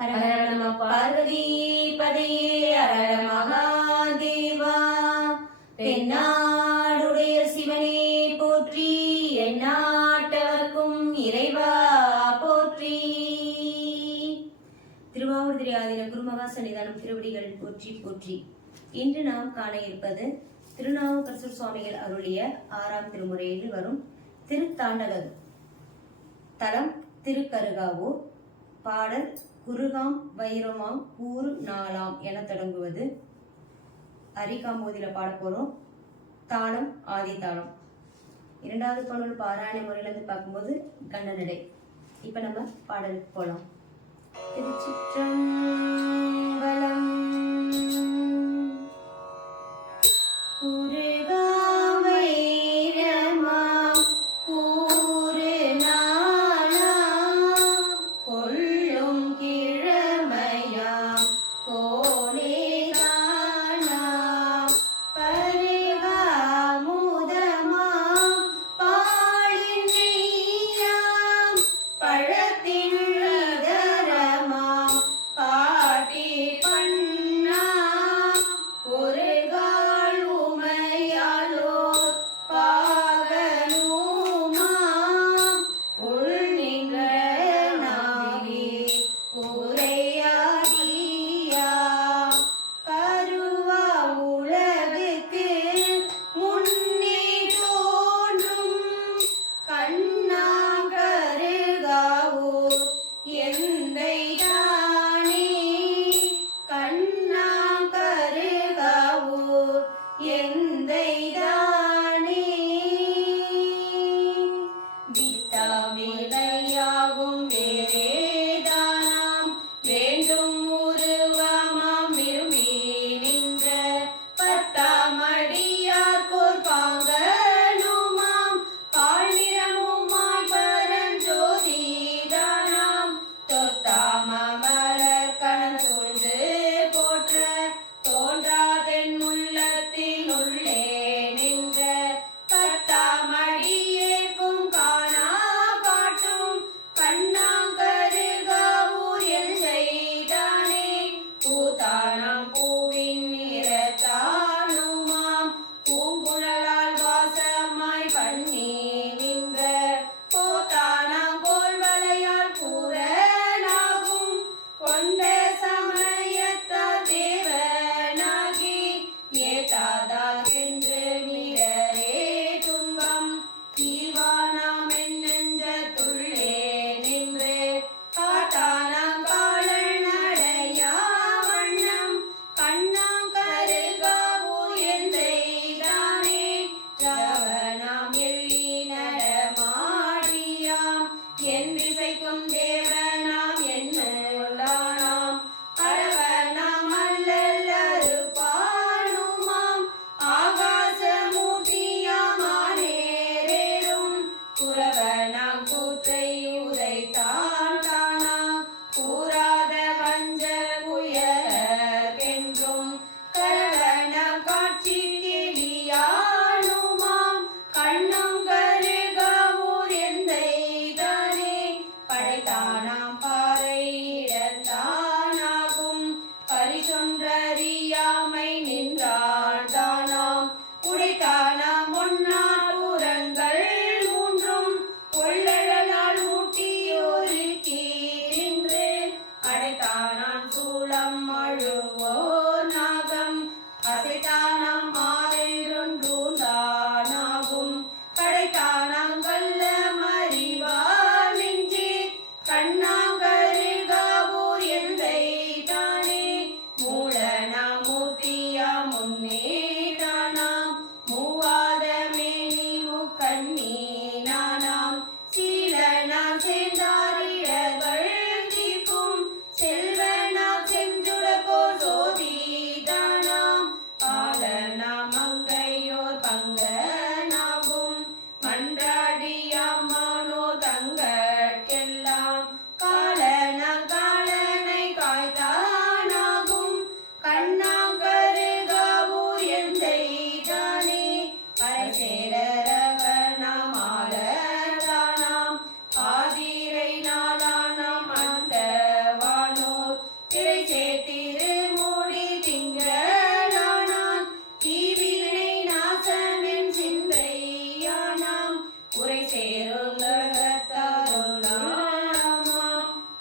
ஹர நம பார்வதி பதையே ஹர மகாதேவா. தென்னாடுடைய சிவனே போற்றி, எந்நாட்டவர்க்கும் இறைவா போற்றி. திருவாவூர் ஆதீன குருமகா சன்னிதானம் திருவடிகள் போற்றி போற்றி. இன்று நாம் காண இருப்பது திருநாவுக்கரசர் சுவாமிகள் அருளிய 6ஆம் திருமுறையில் வரும் திருத்தாண்டகம். தலம் திருக்கருகாவூர். பாடல் குருகாம் வைரமாம் கூறு நாளாம் என தொடங்குவது. அரிகாம்போதில பாட போறோம். தாளம் ஆதி தாளம். 2வது பாடல் பாராயண முறையிலிருந்து பார்க்கும்போது கண்ணநடை. இப்ப நம்ம பாடலுக்கு போலாம். திருச்சிற்றம்பலம்.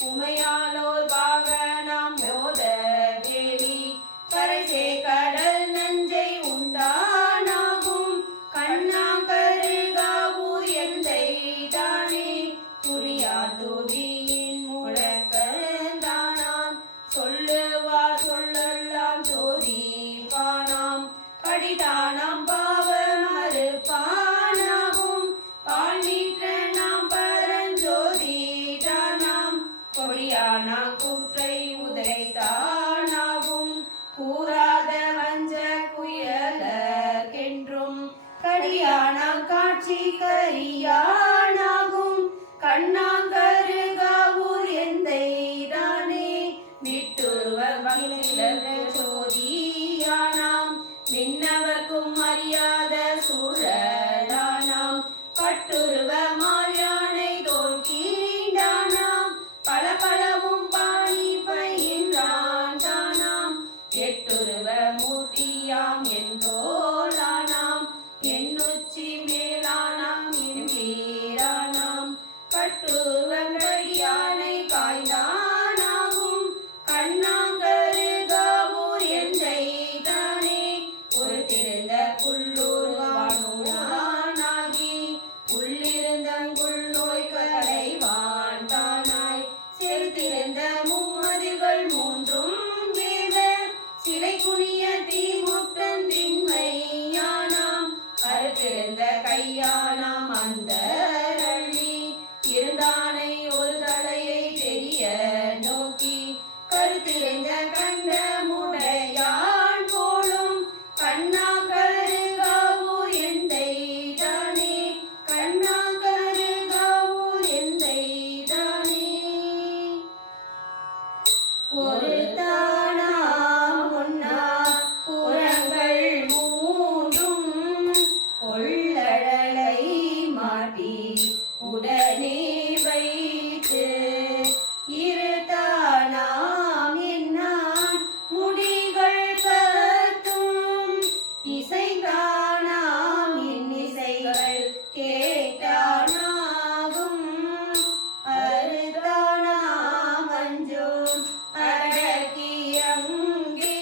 உமையாலோர் வாகனம் மோத வேலி கரைசே கடல் நஞ்சை உண்டானாகும் கண்ணாங்கருகாவூர் எந்தை தானே புரியாதோதியின் முழக்கந்தானாம் சொல்லுவார் சொல்லெல்லாம் ஜோதிப்பானாம் படிதானாம் பாவ மறுப்பானாகும் பால் நீற்ற நாம் பரஞ்சோதிதானாம் கொடியானா கூற்றை உதைத்தானாகும் கூறாத வஞ்ச குயலென்றும் கடியானாம் காட்சி கரியானாகும் கண்ணாங்கருகாவூர் எந்தை தானே விட்டுருவ வங்கிலகு ஜோதியானாம் மின்னவர்க்கும் அறியாத சூழலானாம் பட்டுருவ மாயானை தோற்கீண்டானாம் பல பலவும் பாணி பயின்றான் தானாம் எட்டுருவ மூர்த்தியாம் என்றோலானாம் என்னுச்சி மேலானாம் வீரானாம் கட்டுருவங்கடியானை காய்ந்தானாகும் கண்ணாங்கருகாவூர் எந்தை தானே பொறுத்திருந்த புல்லூர் வானூரானாகி உள்ளிருந்தங்குள் நோய் களைவான் தானாய் செலுத்திருந்த மும்மதிகள் மூன்றும் வேத சிலை குனிய தீமுட்டன் திண்மையானாம் அறுத்திருந்த கையானாம் அந்த இருந்தானை ஒரு தலையை தெரிய நோக்கி கருத்திருந்த கண்ட முடையான் போலும் கண்ணாங்கருகாவூர் எந்தை தானே கண்ணாங்கருகாவூர் எந்தை தானே ஒரு தானா முன்னா புறங்கள் மூன்றும் கொள்ளடலை மாட்டி உடனே வைத்து இருதானாம் என்னான் முடிகள் கத்தும் இசைதானாம் இன்னிசைகள் கேட்டானாகும் அறுதானாம் அஞ்சும் அடக்கி அங்கே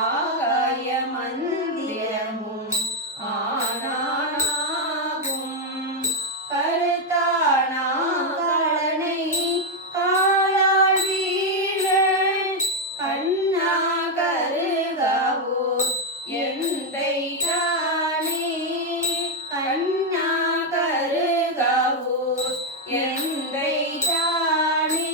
ஆகாய மந்திரமும் ஆனானாகும் கருத்தானாம் காலனை காலால் வீழல் கண்ணா கருகாவூர் எந்தை தானே கண்ணா கருகாவூர் எந்தை தானே.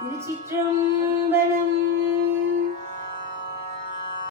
திருச்சிற்றம்பலம்.